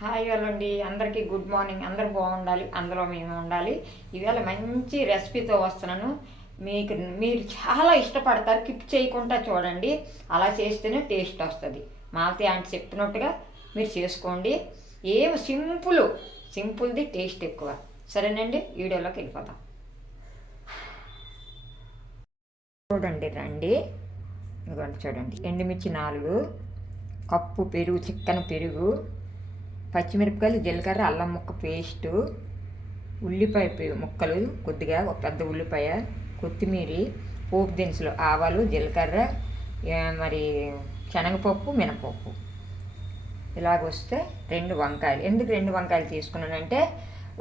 Hi వాళ్ళండి, అందరికీ good morning. అందరూ బాగుండాలి, అందులో మేము ఉండాలి. ఇవాళ మంచి రెసిపీతో వస్తున్నాను. మీరు చాలా ఇష్టపడతారు. కిప్ చేయకుండా చూడండి. అలా చేస్తేనే టేస్ట్ వస్తుంది. మాలతి ఆంటీ చెప్పినట్టుగా మీరు చేసుకోండి. ఏం సింపుల్ది టేస్ట్ ఎక్కువ. సరేనండి, వీడియోలోకి వెళ్ళిపోతాం. చూడండి రండి, ఇదిగోండి చూడండి. ఎండుమిర్చి 4, కప్పు పెరుగు, చిక్కన పెరుగు, పచ్చిమిరపకాయలు, జీలకర్ర, అల్లం ముక్క పేస్టు, ఉల్లిపాయ ముక్కలు కొద్దిగా, ఒక పెద్ద ఉల్లిపాయ, కొత్తిమీర, పోపు దినుసులు, ఆవాలు, జీలకర్ర, మరి శనగపప్పు, మినపప్పు. ఇలాగొస్తే 2 వంకాయలు. ఎందుకు 2 వంకాయలు తీసుకున్నానంటే,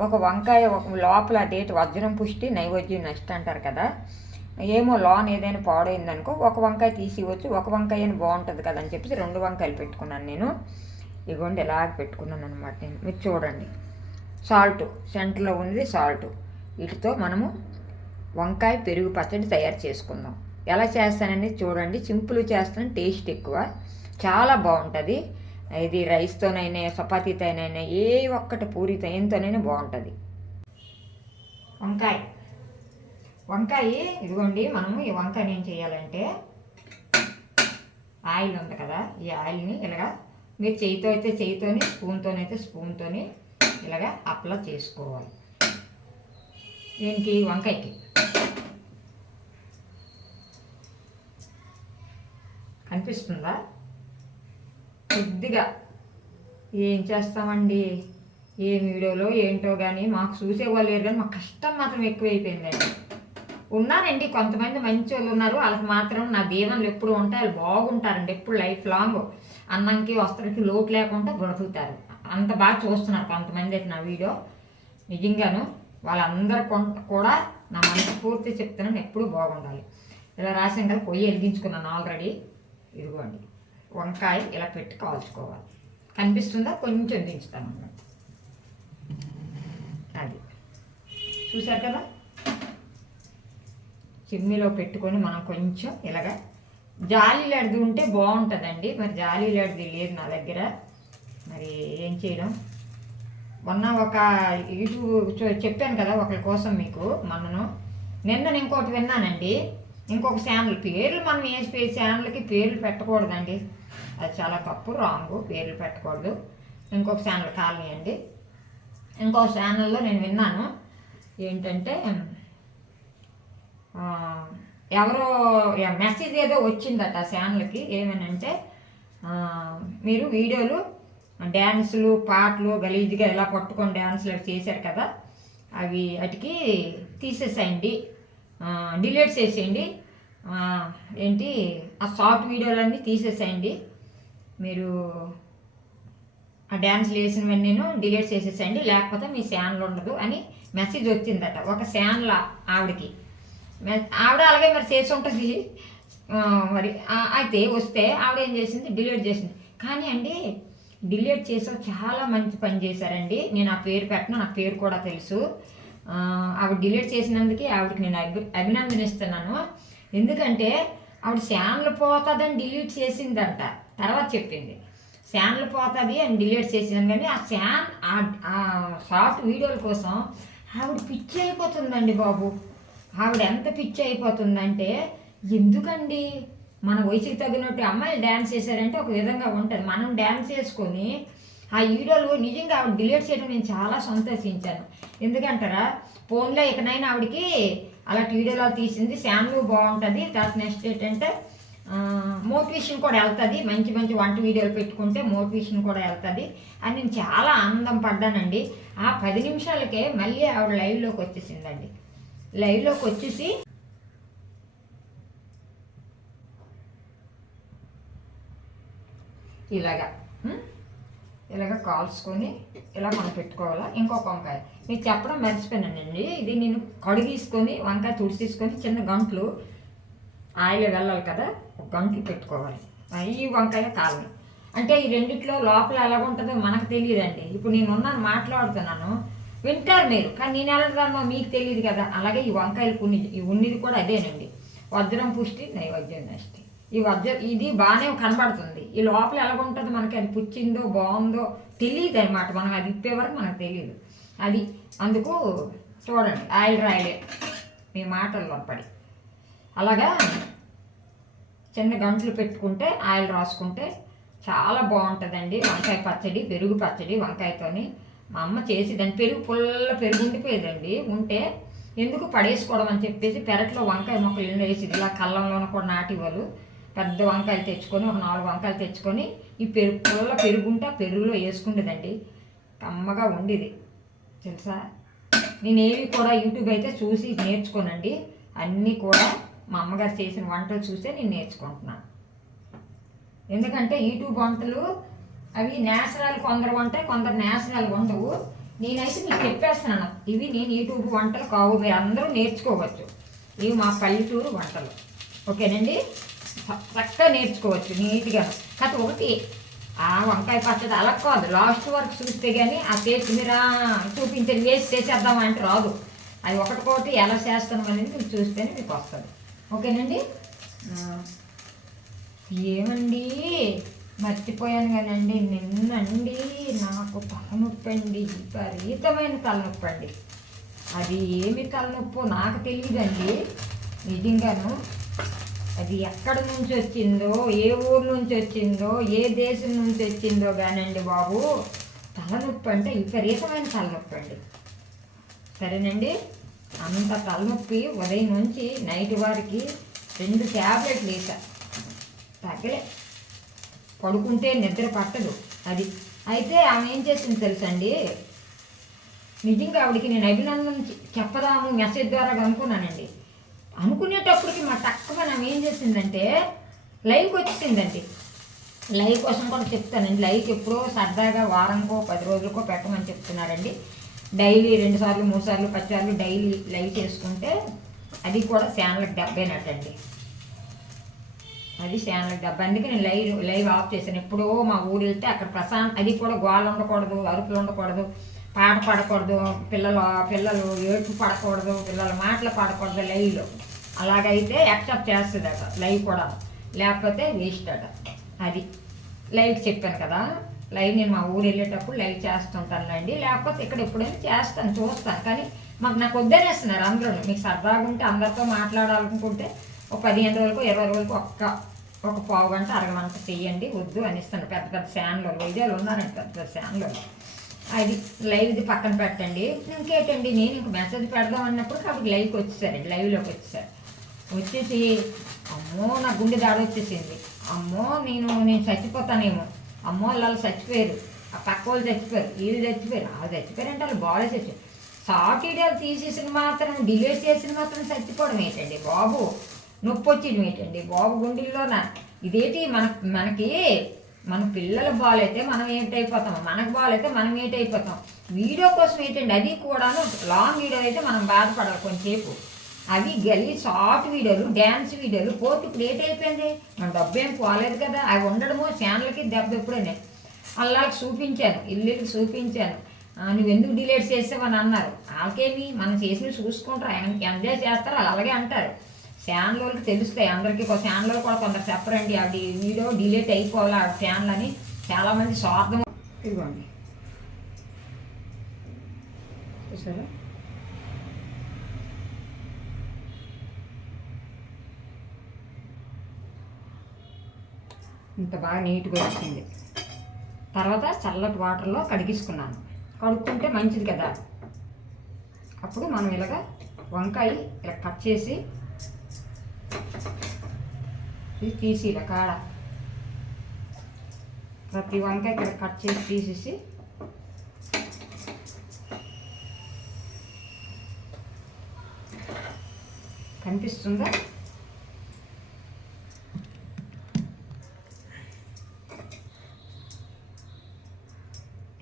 ఒక వంకాయ ఒక లోపల అదేంటి వజ్రం పుష్టి నైవేద్యం నష్ట అంటారు కదా, ఏమో లోన్ ఏదైనా పాడైందనుకో ఒక వంకాయ తీసివచ్చు, ఒక వంకాయ బాగుంటుంది కదా అని చెప్పేసి 2 వంకాయలు పెట్టుకున్నాను నేను. ఇగోండి ఇలాగ పెట్టుకున్నాను అనమాట నేను. మీరు చూడండి, సాల్ట్ సెంటర్లో ఉంది సాల్ట్. వీటితో మనము వంకాయ పెరుగు పచ్చడి తయారు చేసుకుందాం. ఎలా చేస్తానని చూడండి. సింపుల్ చేస్తాను, టేస్ట్ ఎక్కువ, చాలా బాగుంటుంది. ఇది రైస్తోనైనా చపాతీతోనైనా ఏ ఒక్కటి పూరితో ఏంతోనైనా బాగుంటుంది. వంకాయ ఇదిగోండి. మనము ఈ వంకాయని ఏం చేయాలంటే, ఆయిల్ ఉంది కదా, ఈ ఆయిల్ని ఇలాగా మీరు చేయితో అయితే చేయితోని, స్పూన్తోనైతే స్పూన్తోని ఇలాగా అప్లా చేసుకోవాలి. దీనికి వంకాయకి కనిపిస్తుందా? కొద్దిగా ఏం చేస్తామండి, ఏ వీడియోలో ఏంటో కానీ మాకు చూసేవాళ్ళు లేరు, కానీ మాకు కష్టం మాత్రం ఎక్కువైపోయిందండి. ఉన్నారండి కొంతమంది మంచి వాళ్ళు ఉన్నారు, వాళ్ళకి మాత్రం నా దీవెనలు ఎప్పుడు ఉంటాయి, వాళ్ళు బాగుంటారండి. ఎప్పుడు లైఫ్ లాంగ్ అన్నంకి వస్త్రకి లోటు లేకుండా బ్రతుకుతారు. అంత బాగా చూస్తున్నారు కొంతమంది అయితే నా వీడియో. నిజంగాను వాళ్ళందరూ కూడా నా మనస్ఫూర్తి చెప్తున్నాను, ఎప్పుడు బాగుండాలి. ఇలా రాసాం కదా, పొయ్యి వెలిగించుకున్నాను ఆల్రెడీ. ఇదిగోండి, వంకాయ ఇలా పెట్టి కాల్చుకోవాలి. కనిపిస్తుందా? కొంచెం దించుతాను అన్నమాట. అది చూశారు కదా, చిమ్మిలో పెట్టుకొని మనం కొంచెం ఇలాగా జాలీలడిది ఉంటే బాగుంటుందండి. మరి జాలీలడిది లేదు నా దగ్గర, మరి ఏం చేయడం. మొన్న ఒక యూట్యూబ్ చెప్పాను కదా ఒకరి కోసం మీకు, నిన్న ఇంకోటి విన్నానండి. ఇంకొక ఛానల్ పేర్లు మనం ఏ ఛానల్కి పేర్లు పెట్టకూడదండి, అది చాలా తప్పు, రాంగు. పేర్లు పెట్టకూడదు. ఇంకొక ఛానల్ కాలనీయండి. ఇంకొక ఛానల్లో నేను విన్నాను ఏంటంటే, ఎవరో మెసేజ్ ఏదో వచ్చిందట ఆ ఛానల్కి. ఏమనంటే, మీరు వీడియోలు డ్యాన్సులు పాటలు గలీజ్గా ఇలా పట్టుకొని డ్యాన్సులు అవి చేశారు కదా, అవి వాటికి తీసేసేయండి, డిలీట్ చేసేయండి. ఏంటి ఆ షార్ట్ వీడియోలన్నీ తీసేసేయండి, మీరు ఆ డ్యాన్స్లు వేసినవన్నీ డిలీట్ చేసేసేయండి, లేకపోతే మీ ఛానల్ ఉండదు అని మెసేజ్ వచ్చిందట ఒక ఛానల్ ఆవిడకి. ఆవిడ అలాగే మరి చేసి ఉంటుంది మరి. అయితే వస్తే ఆవిడ ఏం చేసింది, డిలీట్ చేసింది. కానీ అండి, డిలీట్ చేసావు, చాలా మంచి పని చేశారండి. నేను ఆ పేరు పెట్టను, నా పేరు కూడా తెలుసు. ఆవిడ డిలీట్ చేసినందుకు ఆవిడకి నేను అభినందనిస్తున్నాను. ఎందుకంటే ఆవిడ ఛానల్ పోతుందని డిలీట్ చేసిందంట, తర్వాత చెప్పింది ఛానల్ పోతుంది అని డిలీట్ చేసిందని. కానీ ఆ షార్ట్ వీడియోల కోసం ఆవిడ పిచ్చి అయిపోతుందండి బాబు. ఆవిడ ఎంత పిచ్చి అయిపోతుందంటే, ఎందుకండి మన వయసుకి తగినట్టు అమ్మాయిలు డ్యాన్స్ చేశారంటే ఒక విధంగా ఉంటుంది, మనం డ్యాన్స్ చేసుకొని ఆ వీడియోలు నిజంగా ఆవిడ డిలీట్ చేయడం నేను చాలా సంతోషించాను. ఎందుకంటారా, ఫోన్లో ఇకనైనా ఆవిడకి అలాంటి వీడియోలో తీసింది, ఛానల్ బాగుంటుంది. తర్వాత నెక్స్ట్ ఏంటంటే మోటివేషన్ కూడా వెళ్తుంది. మంచి మంచి వంట వీడియోలు పెట్టుకుంటే మోటివేషన్ కూడా వెళ్తుంది అని నేను చాలా ఆనందం పడ్డానండి. ఆ 10 నిమిషాలకే మళ్ళీ ఆవిడ లైవ్లోకి వచ్చేసిందండి. లైవ్లోకి వచ్చేసి ఇలాగా కాల్చుకొని ఇలా మనం పెట్టుకోవాలా. ఇంకొక వంకాయ మీకు చెప్పడం మర్చిపోయానండి. ఇది నేను కడిగేసుకొని వంకాయ తుడిసేసుకొని చిన్న గంటలు ఆయిల్ వెళ్ళాలి కదా, ఒక గంటలు పెట్టుకోవాలి. ఈ వంకాయ కాలని అంటే ఈ రెండిట్లో లోపల ఎలాగుంటుందో మనకు తెలియదండి. ఇప్పుడు నేను ఉన్నాను, మాట్లాడుతున్నాను, వింటారు మీరు, కానీ నేను ఎలాగో మీకు తెలియదు కదా. అలాగే ఈ వంకాయలు కొన్ని ఉన్నది కూడా అదేనండి, వజ్రం పుష్టి నైవేద్యం నష్టి. ఇది బాగానే కనబడుతుంది. ఈ లోపల ఎలాగుంటుందో మనకి అది పుచ్చిందో బాగుందో తెలియదు అనమాట. మనం అది ఇప్పే వరకు మనకు తెలియదు. అది అందుకు చూడండి, ఆయిల్ రాయలే మీ మాటల్లో పడి. అలాగా చిన్న గంటలు పెట్టుకుంటే ఆయిల్ రాసుకుంటే చాలా బాగుంటుందండి. వంకాయ పచ్చడి, పెరుగు పచ్చడి వంకాయతోని మా అమ్మ చేసి దాని పెరుగు ఉండిపోయేదండి. ఉంటే ఎందుకు పడేసుకోవడం అని చెప్పేసి పెరట్లో వంకాయ మొక్కలు వేసి ఇలా కళ్ళంలోనూ కూడా నాటివాళ్ళు. పెద్ద వంకాయలు తెచ్చుకొని ఒక 4 వంకాయలు తెచ్చుకొని ఈ పెరుగు ఉంటే ఆ పెరుగులో వేసుకుండేదండి. కమ్మగా ఉండేది తెలుసా. నేనేవి కూడా యూట్యూబ్ అయితే చూసి నేర్చుకోనండి. అన్నీ కూడా మా అమ్మగారు చేసిన వంటలు చూసే నేను నేర్చుకుంటున్నాను. ఎందుకంటే యూట్యూబ్ వంటలు అవి నేచురల్ కొందరు ఉంటాయి, కొందరు నేచురల్ ఉండవు. నేనైతే మీకు చెప్పేస్తున్నాను, ఇవి నేను యూట్యూబ్ వంటలు కావు, మీరు అందరూ నేర్చుకోవచ్చు. ఇవి మా పల్లెటూరు వంటలు. ఓకేనండి, చక్కగా నేర్చుకోవచ్చు నీట్గా. కాకపోతే ఒకటి, ఆ వంకాయ పచ్చడి అలా కాదు, లాస్ట్ వరకు చూస్తే కానీ ఆ టేస్ట్ మీరు చూపించేది వేసి చేసేద్దామంటే రాదు. అది ఒకటికోటి ఎలా చేస్తాను అనేది మీరు చూస్తేనే మీకు వస్తుంది. ఓకేనండి. ఏమండి మర్చిపోయాను కానండి, నిన్నండి నాకు తలనొప్పి అండి, విపరీతమైన తలనొప్పి అండి. అది ఏమి తలనొప్పో నాకు తెలియదండి నిజంగాను. అది ఎక్కడి నుంచి వచ్చిందో, ఏ ఊరు నుంచి వచ్చిందో, ఏ దేశం నుంచి వచ్చిందో కానండి బాబు, తలనొప్పి అంటే విపరీతమైన తలనొప్పి అండి. సరేనండి, అంత తలనొప్పి ఉదయం నుంచి నైట్ వారికి 2 ట్యాబ్లెట్లు వేసా, తగ్గలే. పడుకుంటే నిద్ర పట్టదు. అది అయితే ఆమె ఏం చేసింది తెలుసండి, నిజంగా ఆవిడికి నేను అభినందన చెప్పదాము మెసేజ్ ద్వారా అనుకున్నానండి. అనుకునేటప్పటికి మా తక్కువ ఆమె ఏం చేసిందంటే లైవ్కి వచ్చేసిందండి. లైవ్ కోసం కూడా చెప్తానండి. లైవ్కి ఎప్పుడో సరదాగా వారంకో 10 రోజులకో పెట్టమని చెప్తున్నారండి. డైలీ 2 సార్లు 3 సార్లు 10 సార్లు డైలీ లైవ్ చేసుకుంటే అది కూడా ఛానల్కి దెబ్బేనట్టండి. అది ఛానల్కి దెబ్బ. అందుకే నేను లైవ్ ఆఫ్ చేశాను. ఎప్పుడో మా ఊరు వెళ్తే అక్కడ అది కూడా గోల ఉండకూడదు, అరుపులు ఉండకూడదు, పాట పాడకూడదు, పిల్లలు ఏడుపు పడకూడదు, పిల్లల మాటలు పాడకూడదు లైవ్లో. అలాగైతే యాక్సెప్ట్ చేస్తుందట లైవ్ కూడా, లేకపోతే వేస్ట్ అట. అది లైవ్కి చెప్పాను కదా, లైవ్ నేను మా ఊరు వెళ్ళేటప్పుడు లైవ్ చేస్తుంటానండి. లేకపోతే ఇక్కడ ఎప్పుడైనా చేస్తాను, చూస్తాను. కానీ నాకు వద్దనేస్తున్నారు అందరూ. మీకు సరదాగా ఉంటే అందరితో మాట్లాడాలనుకుంటే ఒక 15 రోజులకు 20 రోజులకు ఒక పావు గంట అరగంట చెయ్యండి, వద్దు అనిస్తాను. పెద్ద పెద్ద ఛానళ్ళు వైద్యాలు ఉన్నారండి, పెద్ద పెద్ద ఛానళ్ళు. అది లైవ్ది పక్కన పెట్టండి. ఇంకేంటండి, నేను ఇంక మెసేజ్ పెడదాం అన్నప్పుడు కాబట్టి లైవ్కి వచ్చేసారండి, లైవ్లోకి వచ్చేసి అమ్మో నా గుండె దాడి వచ్చేసింది. అమ్మో నేను చచ్చిపోతానేమో, అమ్మో వాళ్ళు చచ్చిపోయారు, ఆ పక్క వాళ్ళు చచ్చిపోయారు, వీళ్ళు చచ్చిపోయారు, వాళ్ళు చచ్చిపోయారంటే వాళ్ళు బాగా చచ్చిపోయారు. షార్ట్ వీడియోలు తీసేసిన మాత్రం, డిలీట్ చేసిన మాత్రం చచ్చిపోవడం ఏంటండి బాబు, నొప్పి వచ్చేయడం ఏంటండి బాబు గుండెల్లోన. ఇదేంటి మనకి మన పిల్లలు బాగాలైతే మనం ఏంటైపోతాం, మనకు బాగాలైతే మనం ఏంటైపోతాం. వీడియో కోసం ఏంటండి, అది కూడాను లాంగ్ వీడియో అయితే మనం బాధపడాలి కొంచెంసేపు. అవి షార్ట్ వీడియోలు, డ్యాన్స్ వీడియోలు పోతే ఇప్పుడు ఏంటైపోయింది, మన డబ్బు ఏం పోలేదు కదా. అవి ఉండడము ఛానల్కి దెబ్బ. ఎప్పుడైనా వాళ్ళకి చూపించాను, ఇల్లుకి చూపించాను, నువ్వెందుకు డిలీట్ చేసావని అన్నారు. వాళ్ళకేమి మనం చేసినవి చూసుకుంటారు, ఎంజాయ్ చేస్తారు, వాళ్ళు అలాగే అంటారు. ఛానల్ వాళ్ళకి తెలుస్తాయి అందరికీ. ఒక ఛానల్ కూడా కొందరు చెప్పరండి అవి వీడియో డిలీట్ అయిపోవాలి ఆ ఛానల్ అని. చాలామంది స్వార్థం. ఇదిగోండి చూసారా, ఇంత బాగా నీట్గా వచ్చింది. తర్వాత చల్లటి వాటర్లో కడిగించుకున్నాను. కడుక్కుంటే మంచిది కదా. అప్పుడు మనం ఇలాగ వంకాయ ఇలా కట్ చేసి తీసి ఇలా కాడ ప్రతి వంకాయ ఇక్కడ కట్ చేసి తీసేసి కనిపిస్తుందా,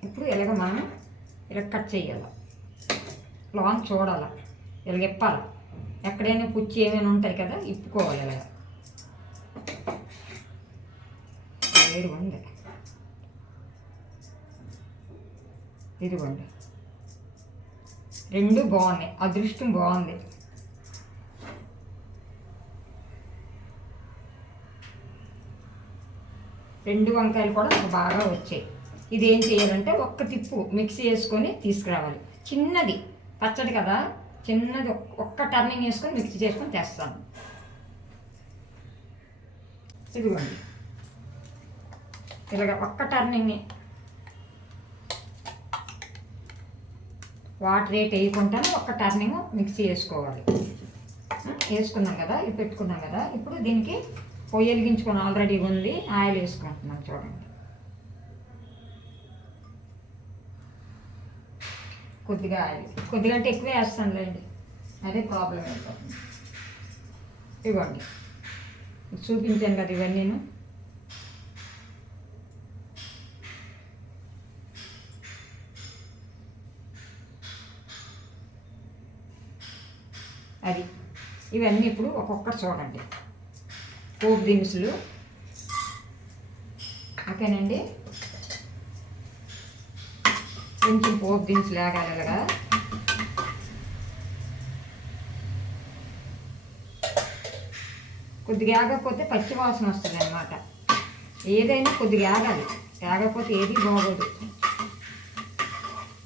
ఇప్పుడు ఇలాగ మనం ఇలా కట్ చేయాలి, లాంగ్ చూడాలి, ఇలాగ ఇప్పాలి. ఎక్కడైనా పుచ్చి ఏమైనా ఉంటాయి కదా, ఇప్పుకోవాలి. ఇలాగ ఇదిగోండి 2 బాగున్నాయి, అదృష్టం బాగుంది. 2 వంకాయలు కూడా నాకు బాగా వచ్చాయి. ఇది ఏం చేయాలంటే ఒక్క తిప్పు మిక్సీ వేసుకొని తీసుకురావాలి. చిన్నది పచ్చడి కదా, చిన్నది ఒక్క టర్నింగ్ వేసుకొని మిక్సీ చేసుకొని తెస్తాను. ఇదిగోండి ఇలాగ ఒక్క టర్నింగ్ని వాటర్ వేయకుండానే ఒక్క టర్నింగ్ మిక్సీ వేసుకోవాలి. వేసుకున్నాం కదా, ఇది పెట్టుకున్నాం కదా. ఇప్పుడు దీనికి పొయ్యి వెలిగించుకొని ఆల్రెడీ ఉంది, ఆయిల్ వేసుకుంటున్నాం. చూడండి కొద్దిగా ఆయిల్, కొద్దిగా అంటే ఎక్కువే వేస్తానులేండి, అదే ప్రాబ్లం అయిపోతుంది. ఇవ్వండి చూపించాను కదా ఇవన్నీ. అది ఇవన్నీ ఇప్పుడు ఒక్కొక్కటి చూడండి. పోపు దినుసులు, ఓకేనండి. కొంచెం పోపు దినుసులు వేగాలిగా. కొద్దిగా ఆగకపోతే పచ్చి వాసన వస్తుంది అన్నమాట. ఏదైనా కొద్దిగా ఆగాలి, ఆగకపోతే ఏది బాగోదు.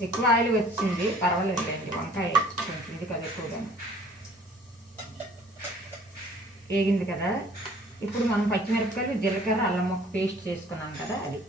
ఎక్కువ ఆయిల్ వచ్చింది పర్వాలేదులేండి, వంకాయ కొంచెం ఇది కదా ఎక్కువగా వేగింది కదా. ఇప్పుడు మనం పచ్చిమిరపకాయలు, జీలకర్ర, అల్లం ముక్క పేస్ట్ చేసుకున్నాం కదా, అది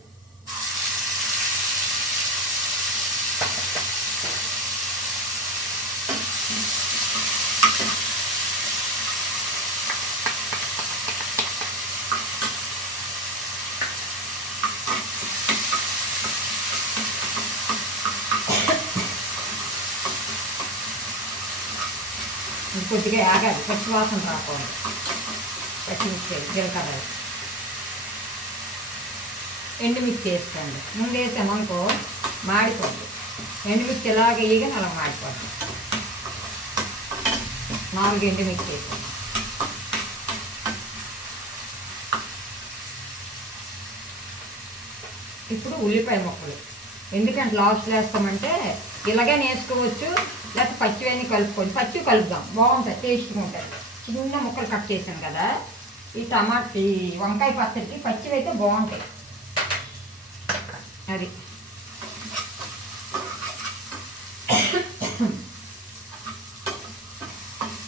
కొద్దిగా ఆగాలి, పచ్చి వాసన రాకూడదు. పచ్చిమిర్చి, జీలకర్ర, ఎండుమిర్చి వేసుకోండి. ముందు వేసామనుకో మాడిపోద్ది. ఎండుమిర్చి ఎలాగ వేయగానే అలా మాడిపోద్ది. 4 ఎండుమిర్చి వేసాను. ఇప్పుడు ఉల్లిపాయ ముక్కలు, ఎందుకంటే లాస్ట్లో వేస్తామంటే ఇలాగే వేసుకోవచ్చు, లేకపోతే పచ్చివన్నీ కలుపుకోండి. పచ్చి కలుపుదాం, బాగుంటుంది, టేస్ట్గా ఉంటుంది. చిన్న ముక్కలు కట్ చేశాను కదా. ఈ ఈ వంకాయ పచ్చడికి పచ్చివి అయితే బాగుంటాయి. అది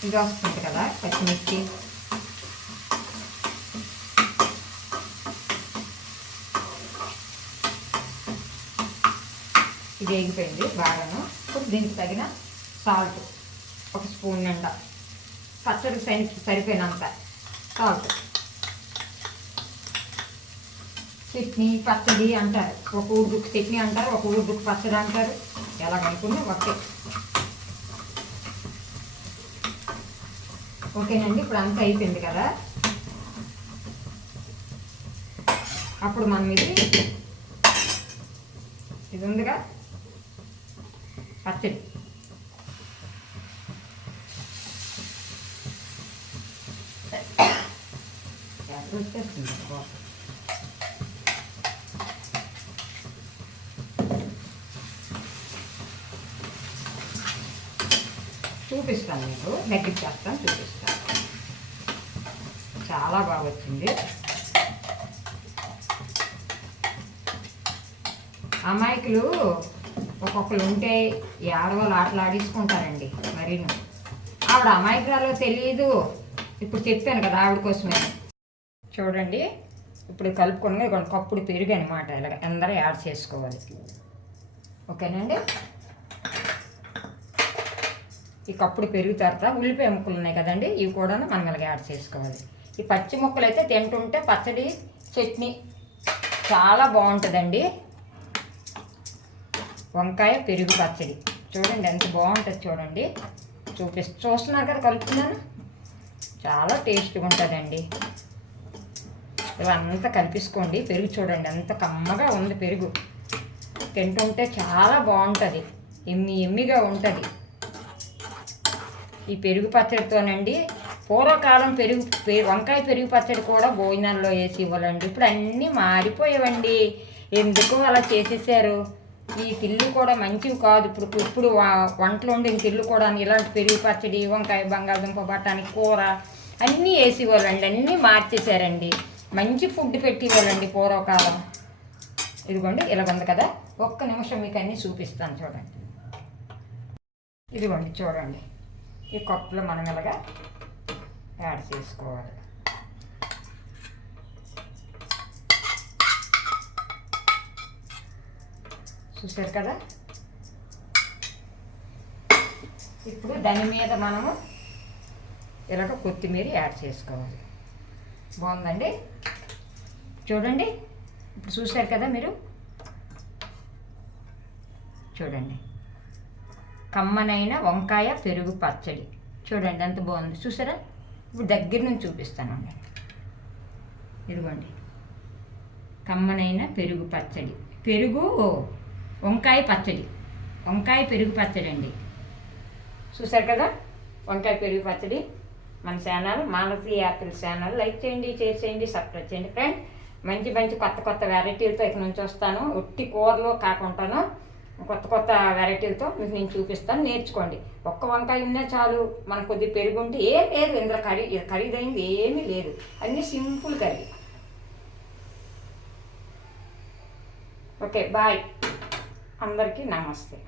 ఇది వస్తుంది కదా పచ్చిమిర్చి, ఇది వేగిపోయింది బాగాను. ఇప్పుడు దీనికి తగిన సాల్ట్ 1 స్పూన్ నిండా, పచ్చడికి సరిపోయినంత సాల్ట్. చట్నీ పచ్చడి అంటారు, ఒక ఊరుదుకు చట్నీ అంటారు, ఒక ఊరుదుకు పచ్చడి అంటారు, ఎలాగనుకుని ఒకే. ఓకేనండి, ఇప్పుడు అంతా అయిపోయింది కదా. అప్పుడు మనం ఇది ఉందిగా పచ్చడి, వచ్చేస్తుంది. చూపిస్తాను, మీకు దగ్గరికి చేస్తాను, చూపిస్తాను. చాలా బాగా వచ్చింది. అమాయకులు ఒక్కొక్కరు ఉంటే ఈ ఆడవాళ్ళు ఆటలాడించుకుంటారండి. మరి ఆవిడ అమాయకురాలో తెలియదు. ఇప్పుడు చెప్పాను కదా ఆవిడ కోసమే. చూడండి ఇప్పుడు కలుపుకొని కప్పుడు పెరుగు అనమాట, ఇలాగ అందరూ యాడ్ చేసుకోవాలి. ఓకేనండి, ఈ కప్పుడు పెరుగు తర్వాత ఉల్లిపాయ ముక్కలు ఉన్నాయి కదండి, ఇవి కూడా మనం ఇలాగ యాడ్ చేసుకోవాలి. ఈ పచ్చి ముక్కలు అయితే తింటుంటే పచ్చడి చట్నీ చాలా బాగుంటుందండి. వంకాయ పెరుగు పచ్చడి చూడండి ఎంత బాగుంటుంది. చూడండి చూస్తున్నారు కదా, కలుపుతున్నాను, చాలా టేస్ట్గా ఉంటుందండి. ఇవంతా కలిపేసుకోండి. పెరుగు చూడండి ఎంత కమ్మగా ఉంది, పెరుగు తింటుంటే చాలా బాగుంటుంది, ఎమ్మిగా ఉంటుంది. ఈ పెరుగు పచ్చడితోనండి పూర్వకాలం వంకాయ పెరుగు పచ్చడి కూడా భోజనాల్లో వేసి ఇవ్వాలండి. ఇప్పుడు అన్నీ మారిపోయావండి, ఎందుకు అలా చేసేసారు. ఈ తిల్లు కూడా మంచివి కాదు. ఇప్పుడు వంటలు వండిన తిల్లు కూడా ఇలాంటి పెరుగు పచ్చడి, వంకాయ, బంగాళదుంప, బఠానీ కూర అన్నీ వేసి ఇవ్వాలండి, అన్నీ మార్చేశారండి. మంచి ఫుడ్ పెట్టివ్వాలండి పూర్వకాలం. ఇదిగోండి ఇలా ఉంది కదా, ఒక్క నిమిషం మీకు అన్నీ చూపిస్తాను చూడండి. ఇదిగోండి చూడండి, ఈ కప్పులో మనం ఇలాగా యాడ్ చేసుకోవాలి. చూసారు కదా. ఇప్పుడు దాని మీద మనము ఇలాగ కొత్తిమీర యాడ్ చేసుకోవాలి. బాగుందండి చూడండి. ఇప్పుడు చూసారు కదా మీరు, చూడండి కమ్మనైన వంకాయ పెరుగు పచ్చడి చూడండి ఎంత బాగుంది చూసారా. ఇప్పుడు దగ్గర నుంచి చూపిస్తానండి. ఇదిగోండి కమ్మనైన పెరుగు పచ్చడి, పెరుగు వంకాయ పచ్చడి, వంకాయ పెరుగు పచ్చడి అండి. చూసారు కదా వంకాయ పెరుగు పచ్చడి. మన channel Manasi Apple channel like చేయండి, షేర్ చేయండి, సబ్స్క్రైబ్ చేయండి ఫ్రెండ్. మంచి మంచి కొత్త కొత్త వెరైటీలతో ఇక్కడ నుంచి వస్తాను. ఒట్టి కూరలో కాకుండాను కొత్త కొత్త వెరైటీలతో మీకు నేను చూపిస్తాను, నేర్చుకోండి. ఒక్క వంకాయ ఉన్నా చాలు, మనకు కొద్ది పెరుగు ఉంటే ఏం లేదు ఇందులో ఖరీదైంది ఏమీ లేదు, అన్నీ సింపుల్ కర్రీ. ఓకే బాయ్, అందరికీ నమస్తే.